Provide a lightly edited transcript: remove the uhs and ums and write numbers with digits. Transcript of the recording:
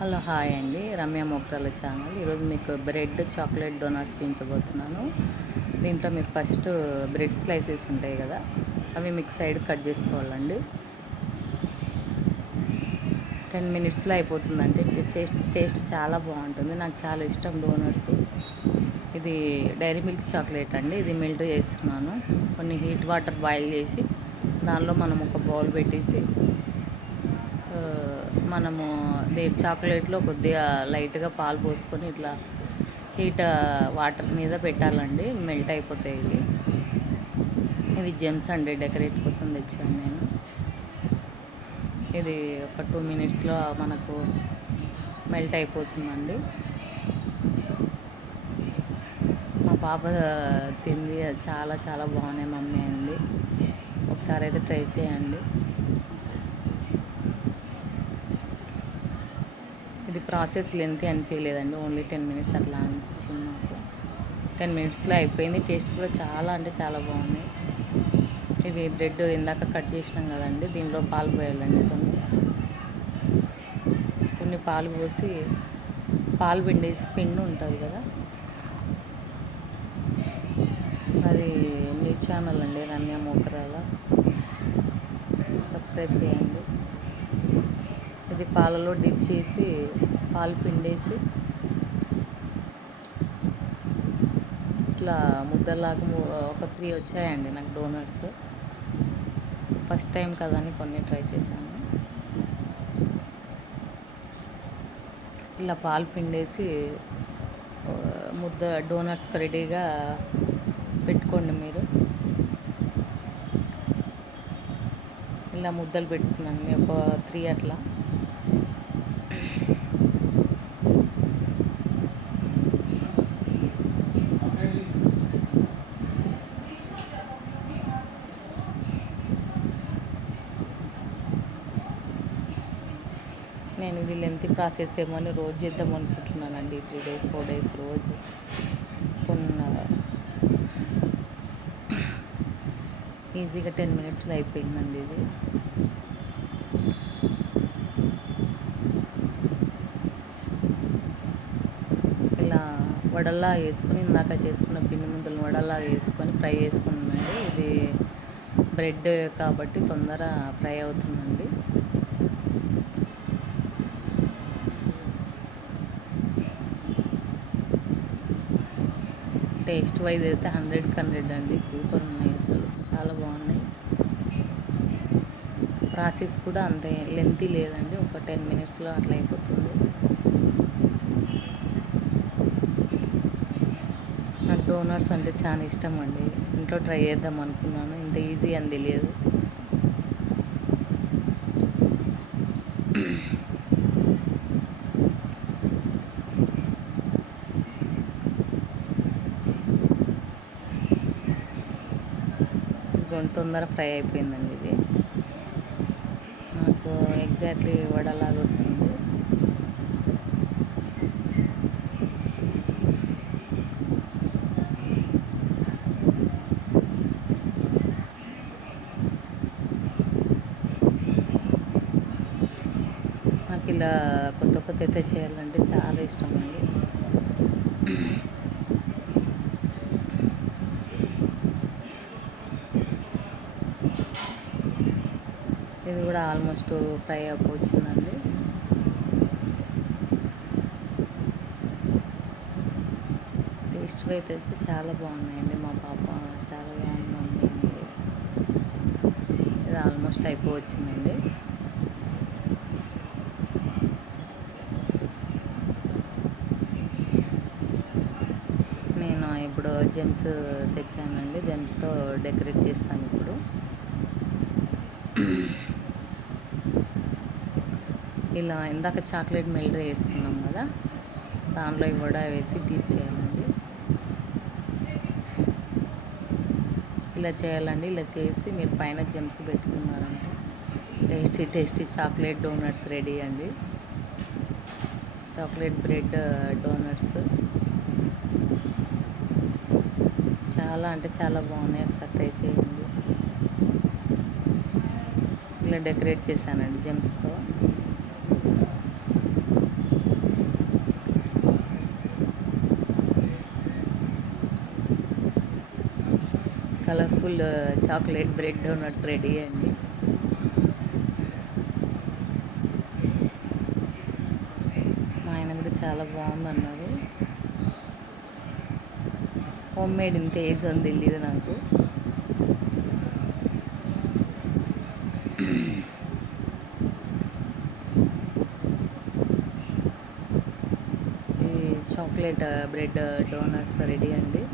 Hello hi అండి, Ramya మోక్రాల channel. ఈరోజు మీకు బ్రెడ్ చాక్లెట్ డోనట్స్ చూపించబోతున్నాను. దీంట్లో మీరు ఫస్ట్ బ్రెడ్ స్లైసెస్ ఉంటాయి కదా, అవి మీకు సైడ్ కట్ చేసుకోవాలండి. 10 మినిట్స్లో అయిపోతుందండి. టేస్ట్ చాలా బాగుంటుంది, నాకు చాలా ఇష్టం డోనట్స్. ఇది డైరీ మిల్క్ చాక్లెట్ అండి. ఇది మెల్ట్ చేస్తున్నాను. కొన్ని హీట్ వాటర్ బాయిల్ చేసి దానిలో మనం ఒక బౌల్ పెట్టేసి మనము చాక్లెట్లో కొద్దిగా లైట్గా పాలు పోసుకొని ఇట్లా హీట్ వాటర్ మీద పెట్టాలండి, మెల్ట్ అయిపోతాయి. ఇవి జెమ్స్ అండి, డెకరేట్ కోసం తెచ్చాను నేను. ఇది ఒక 2 మినిట్స్లో మనకు మెల్ట్ అయిపోతుందండి. మా పాప తింది, చాలా చాలా బాగున్నాయి మమ్మీ అండి. ఒకసారి అయితే ట్రై చేయండి. ఇది ప్రాసెస్ లెంత్ అనిపించలేదండి, ఓన్లీ 10 మినిట్స్ అట్లా అనిపించింది నాకు. 10 మినిట్స్లో అయిపోయింది. టేస్ట్ కూడా చాలా అంటే చాలా బాగున్నాయి. ఇవి బ్రెడ్ ఇందాక కట్ చేసినాం కదండి, దీనిలో పాలు పోయాలండి. కొన్ని పాలు పోసి పాలు పిండేసి పిండి ఉంటుంది కదా, అది మీ ఛానల్ అండి, రమ్య మోకరాల. సబ్స్క్రైబ్ చేయండి. ఇది పాలలో డిప్ చేసి పాలు పిండేసి ఇట్లా ముద్దలాగా ఒక 3 వచ్చాయండి నాకు డోనట్స్. ఫస్ట్ టైం కదని కొన్ని ట్రై చేశాను. ఇలా పాలు పిండేసి ముద్ద డోనట్స్ రెడీగా పెట్టుకోండి మీరు. ఇలా ముద్దలు పెట్టుకున్నాను, ఒక 3 అట్లా. నేను ఇది లెంత్ ప్రాసెస్ ఏమో అని రోజు చేద్దాం అనుకుంటున్నానండి. 3 డేస్ 4 డేస్ రోజు ఈజీగా 10 మినిట్స్లో అయిపోయిందండి ఇది. ఇలా వడల్లా వేసుకొని, ఇందాక చేసుకున్న పిండి ముద్దలు వడల్లా వేసుకొని ఫ్రై చేసుకున్నానండి. ఇది బ్రెడ్ కాబట్టి తొందర ఫ్రై అవుతుందండి. టేస్ట్ వైజ్ అయితే 100కి 100 అండి, సూపర్ ఉన్నాయి అసలు, చాలా బాగున్నాయి. ప్రాసెస్ కూడా అంతే లెంతీ లేదండి, ఒక 10 మినిట్స్లో అట్లా అయిపోతుంది. నాకు డోనట్స్ అంటే చాలా ఇష్టం అండి. ఇంట్లో ట్రై చేద్దాం అనుకున్నాను, ఇంత ఈజీ అని తెలియదు. తొందర ఫ్రై అయిపోయిందండి ఇది. నాకు ఎగ్జాక్ట్లీ వడలాగా వస్తుంది. నాకు ఇలా కొత్త కొత్త ట్రై చేయాలంటే చాలా ఇష్టం అండి. ఇది కూడా ఆల్మోస్ట్ ఫ్రై అయిపోవచ్చిందండి. టేస్ట్ అయితే చాలా బాగున్నాయండి. మా పాప చాలా బాగుంది. ఇది ఆల్మోస్ట్ అయిపోవచ్చిందండి. నేను ఇప్పుడు జెమ్స్ తెచ్చానండి, జెమ్స్తో డెకరేట్ చేస్తాను ఇప్పుడు. ఇలా ఇందాక చాక్లెట్ మెల్ట్ వేసుకున్నాం కదా, దాంట్లో కూడా వేసి డీప్ చేయాలండి. ఇలా చేయాలండి. ఇలా చేసి మీరు పైన జెమ్స్ పెట్టుకున్నారండి, tasty tasty chocolate donuts ready అండి. చాక్లెట్ బ్రెడ్ డోనట్స్ చాలా అంటే చాలా బాగున్నాయి, ఒకసారి ట్రై చేయండి. ఇలా డెకరేట్ చేశానండి జెమ్స్తో. Colourful chocolate bread donut ready అండి. మా ఆయన కూడా చాలా బాగుందన్నారు. హోమ్ మేడ్ ఇంత ఏజ్ అని తెలియదు నాకు. ఈ చాక్లెట్ బ్రెడ్ డోనట్స్ రెడీ అండి.